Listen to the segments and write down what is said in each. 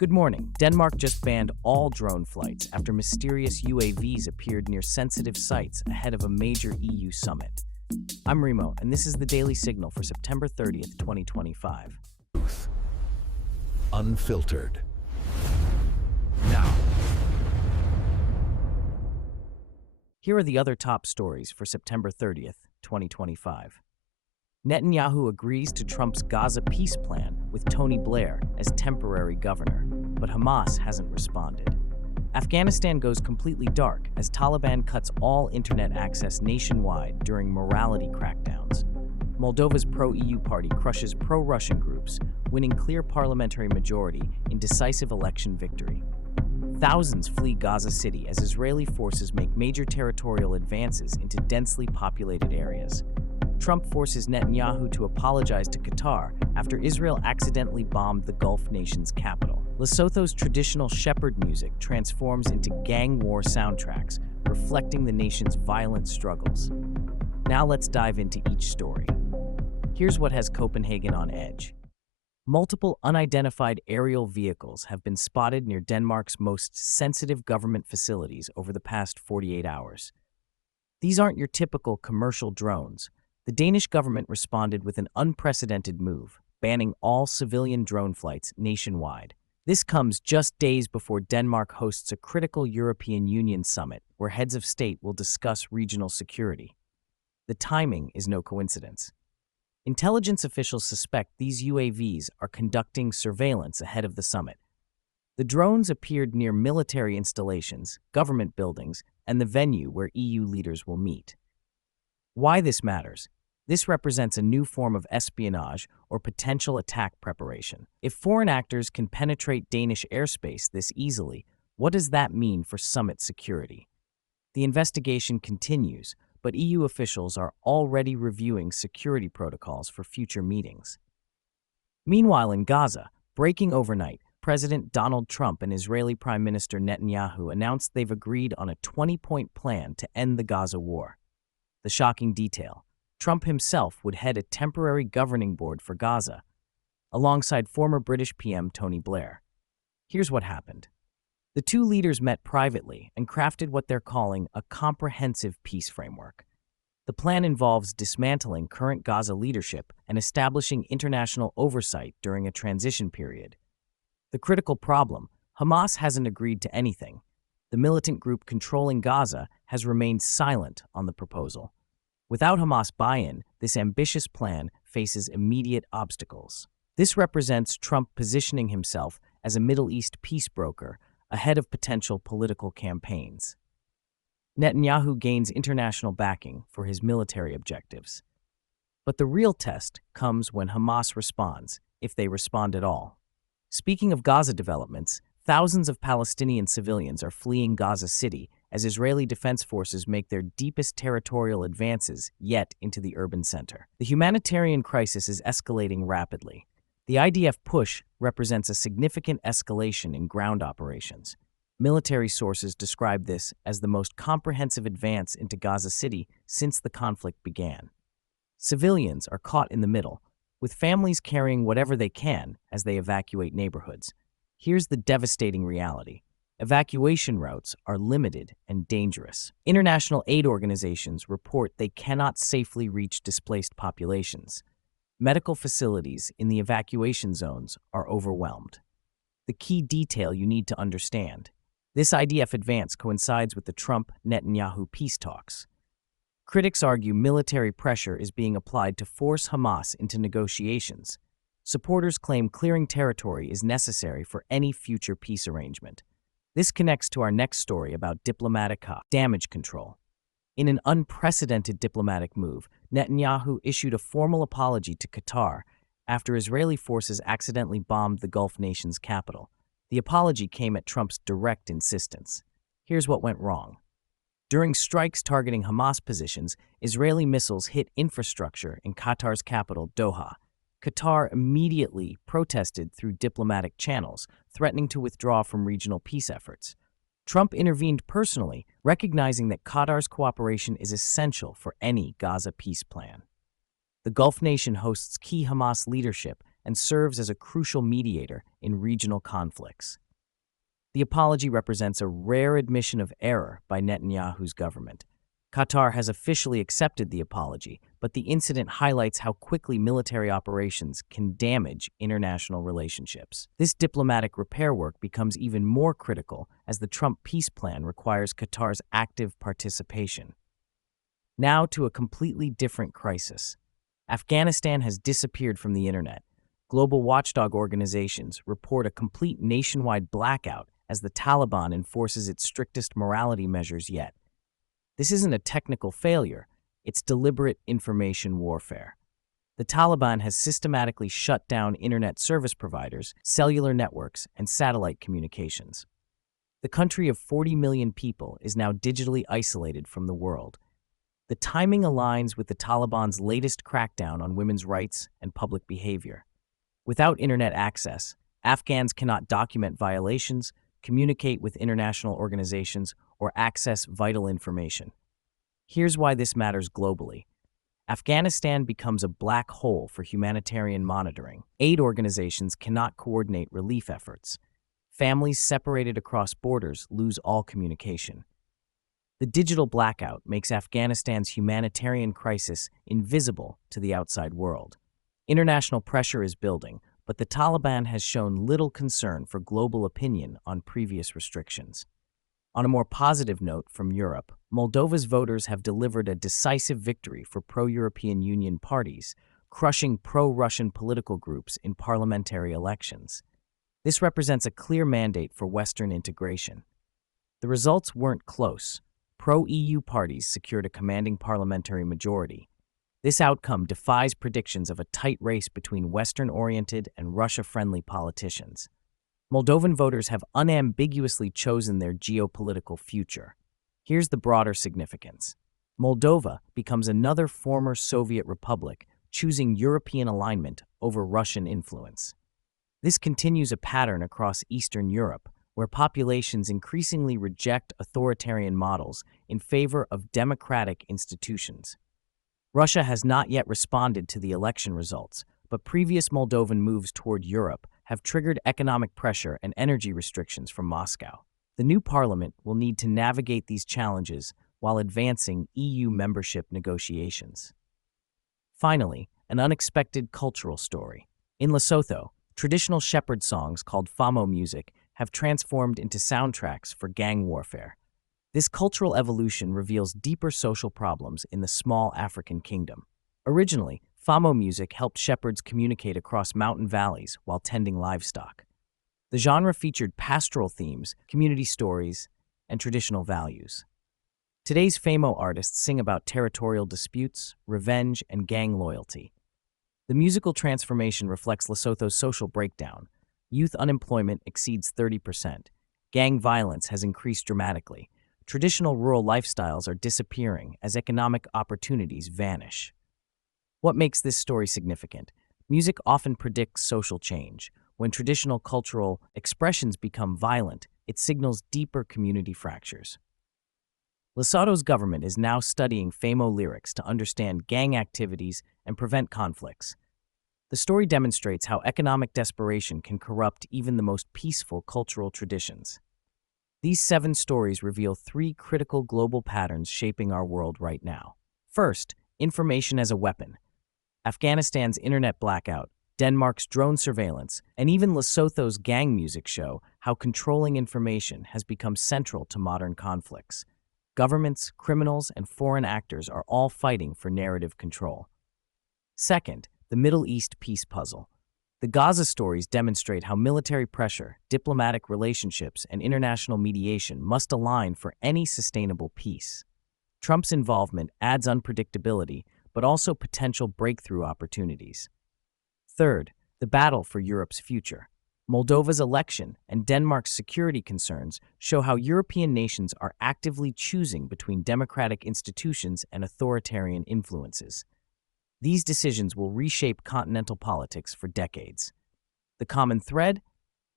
Good morning. Denmark just banned all drone flights after mysterious UAVs appeared near sensitive sites ahead of a major EU summit. I'm Remo, and this is the Daily Signal for September 30th, 2025. Truth. Unfiltered. Now. Here are the other top stories for September 30th, 2025. Netanyahu agrees to Trump's Gaza peace plan with Tony Blair as temporary governor, but Hamas hasn't responded. Afghanistan goes completely dark as Taliban cuts all internet access nationwide during morality crackdowns. Moldova's pro-EU party crushes pro-Russian groups, winning clear parliamentary majority in decisive election victory. Thousands flee Gaza City as Israeli forces make major territorial advances into densely populated areas. Trump forces Netanyahu to apologize to Qatar after Israel accidentally bombed the Gulf nation's capital. Lesotho's traditional shepherd music transforms into gang war soundtracks, reflecting the nation's violent struggles. Now let's dive into each story. Here's what has Copenhagen on edge. Multiple unidentified aerial vehicles have been spotted near Denmark's most sensitive government facilities over the past 48 hours. These aren't your typical commercial drones. The Danish government responded with an unprecedented move, banning all civilian drone flights nationwide. This comes just days before Denmark hosts a critical European Union summit where heads of state will discuss regional security. The timing is no coincidence. Intelligence officials suspect these UAVs are conducting surveillance ahead of the summit. The drones appeared near military installations, government buildings, and the venue where EU leaders will meet. Why this matters? This represents a new form of espionage or potential attack preparation. If foreign actors can penetrate Danish airspace this easily, what does that mean for summit security? The investigation continues, but EU officials are already reviewing security protocols for future meetings. Meanwhile, in Gaza, breaking overnight, President Donald Trump and Israeli Prime Minister Netanyahu announced they've agreed on a 20-point plan to end the Gaza war. The shocking detail: Trump himself would head a temporary governing board for Gaza, alongside former British PM Tony Blair. Here's what happened. The two leaders met privately and crafted what they're calling a comprehensive peace framework. The plan involves dismantling current Gaza leadership and establishing international oversight during a transition period. The critical problem: Hamas hasn't agreed to anything. The militant group controlling Gaza has remained silent on the proposal. Without Hamas buy-in, this ambitious plan faces immediate obstacles. This represents Trump positioning himself as a Middle East peace broker ahead of potential political campaigns. Netanyahu gains international backing for his military objectives. But the real test comes when Hamas responds, if they respond at all. Speaking of Gaza developments, thousands of Palestinian civilians are fleeing Gaza City as Israeli defense forces make their deepest territorial advances yet into the urban center. The humanitarian crisis is escalating rapidly. The IDF push represents a significant escalation in ground operations. Military sources describe this as the most comprehensive advance into Gaza City since the conflict began. Civilians are caught in the middle, with families carrying whatever they can as they evacuate neighborhoods. Here's the devastating reality: evacuation routes are limited and dangerous. International aid organizations report they cannot safely reach displaced populations. Medical facilities in the evacuation zones are overwhelmed. The key detail you need to understand: this IDF advance coincides with the Trump-Netanyahu peace talks. Critics argue military pressure is being applied to force Hamas into negotiations. Supporters claim clearing territory is necessary for any future peace arrangement. This connects to our next story about diplomatic damage control. In an unprecedented diplomatic move, Netanyahu issued a formal apology to Qatar after Israeli forces accidentally bombed the Gulf nation's capital. The apology came at Trump's direct insistence. Here's what went wrong. During strikes targeting Hamas positions, Israeli missiles hit infrastructure in Qatar's capital, Doha. Qatar immediately protested through diplomatic channels, threatening to withdraw from regional peace efforts. Trump intervened personally, recognizing that Qatar's cooperation is essential for any Gaza peace plan. The Gulf nation hosts key Hamas leadership and serves as a crucial mediator in regional conflicts. The apology represents a rare admission of error by Netanyahu's government. Qatar has officially accepted the apology, but the incident highlights how quickly military operations can damage international relationships. This diplomatic repair work becomes even more critical as the Trump peace plan requires Qatar's active participation. Now to a completely different crisis. Afghanistan has disappeared from the internet. Global watchdog organizations report a complete nationwide blackout as the Taliban enforces its strictest morality measures yet. This isn't a technical failure, it's deliberate information warfare. The Taliban has systematically shut down internet service providers, cellular networks, and satellite communications. The country of 40 million people is now digitally isolated from the world. The timing aligns with the Taliban's latest crackdown on women's rights and public behavior. Without internet access, Afghans cannot document violations, communicate with international organizations, or access vital information. Here's why this matters globally. Afghanistan becomes a black hole for humanitarian monitoring. Aid organizations cannot coordinate relief efforts. Families separated across borders lose all communication. The digital blackout makes Afghanistan's humanitarian crisis invisible to the outside world. International pressure is building, but the Taliban has shown little concern for global opinion on previous restrictions. On a more positive note from Europe, Moldova's voters have delivered a decisive victory for pro-European Union parties, crushing pro-Russian political groups in parliamentary elections. This represents a clear mandate for Western integration. The results weren't close. Pro-EU parties secured a commanding parliamentary majority. This outcome defies predictions of a tight race between Western-oriented and Russia-friendly politicians. Moldovan voters have unambiguously chosen their geopolitical future. Here's the broader significance. Moldova becomes another former Soviet republic, choosing European alignment over Russian influence. This continues a pattern across Eastern Europe, where populations increasingly reject authoritarian models in favor of democratic institutions. Russia has not yet responded to the election results, but previous Moldovan moves toward Europe have triggered economic pressure and energy restrictions from Moscow. The new parliament will need to navigate these challenges while advancing EU membership negotiations. Finally, an unexpected cultural story. In Lesotho, traditional shepherd songs called Famo music have transformed into soundtracks for gang warfare. This cultural evolution reveals deeper social problems in the small African kingdom. Originally, Famo music helped shepherds communicate across mountain valleys while tending livestock. The genre featured pastoral themes, community stories, and traditional values. Today's Famo artists sing about territorial disputes, revenge, and gang loyalty. The musical transformation reflects Lesotho's social breakdown. Youth unemployment exceeds 30%. Gang violence has increased dramatically. Traditional rural lifestyles are disappearing as economic opportunities vanish. What makes this story significant? Music often predicts social change. When traditional cultural expressions become violent, it signals deeper community fractures. Lesotho's government is now studying Famo lyrics to understand gang activities and prevent conflicts. The story demonstrates how economic desperation can corrupt even the most peaceful cultural traditions. These 7 stories reveal 3 critical global patterns shaping our world right now. First, information as a weapon. Afghanistan's internet blackout, Denmark's drone surveillance, and even Lesotho's gang music show how controlling information has become central to modern conflicts. Governments, criminals, and foreign actors are all fighting for narrative control. Second, the Middle East peace puzzle. The Gaza stories demonstrate how military pressure, diplomatic relationships, and international mediation must align for any sustainable peace. Trump's involvement adds unpredictability, but also potential breakthrough opportunities. Third, the battle for Europe's future. Moldova's election and Denmark's security concerns show how European nations are actively choosing between democratic institutions and authoritarian influences. These decisions will reshape continental politics for decades. The common thread?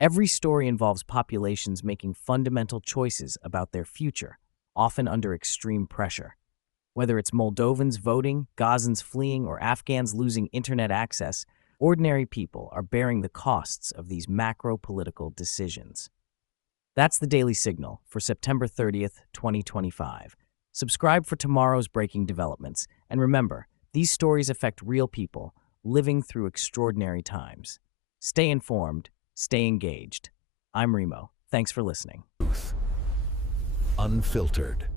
Every story involves populations making fundamental choices about their future, often under extreme pressure. Whether it's Moldovans voting, Gazans fleeing, or Afghans losing internet access, Ordinary people are bearing the costs of these macro-political decisions. That's the Daily Signal for September 30th, 2025. Subscribe for tomorrow's breaking developments. And remember, these stories affect real people living through extraordinary times. Stay informed, stay engaged. I'm Remo. Thanks for listening. Unfiltered.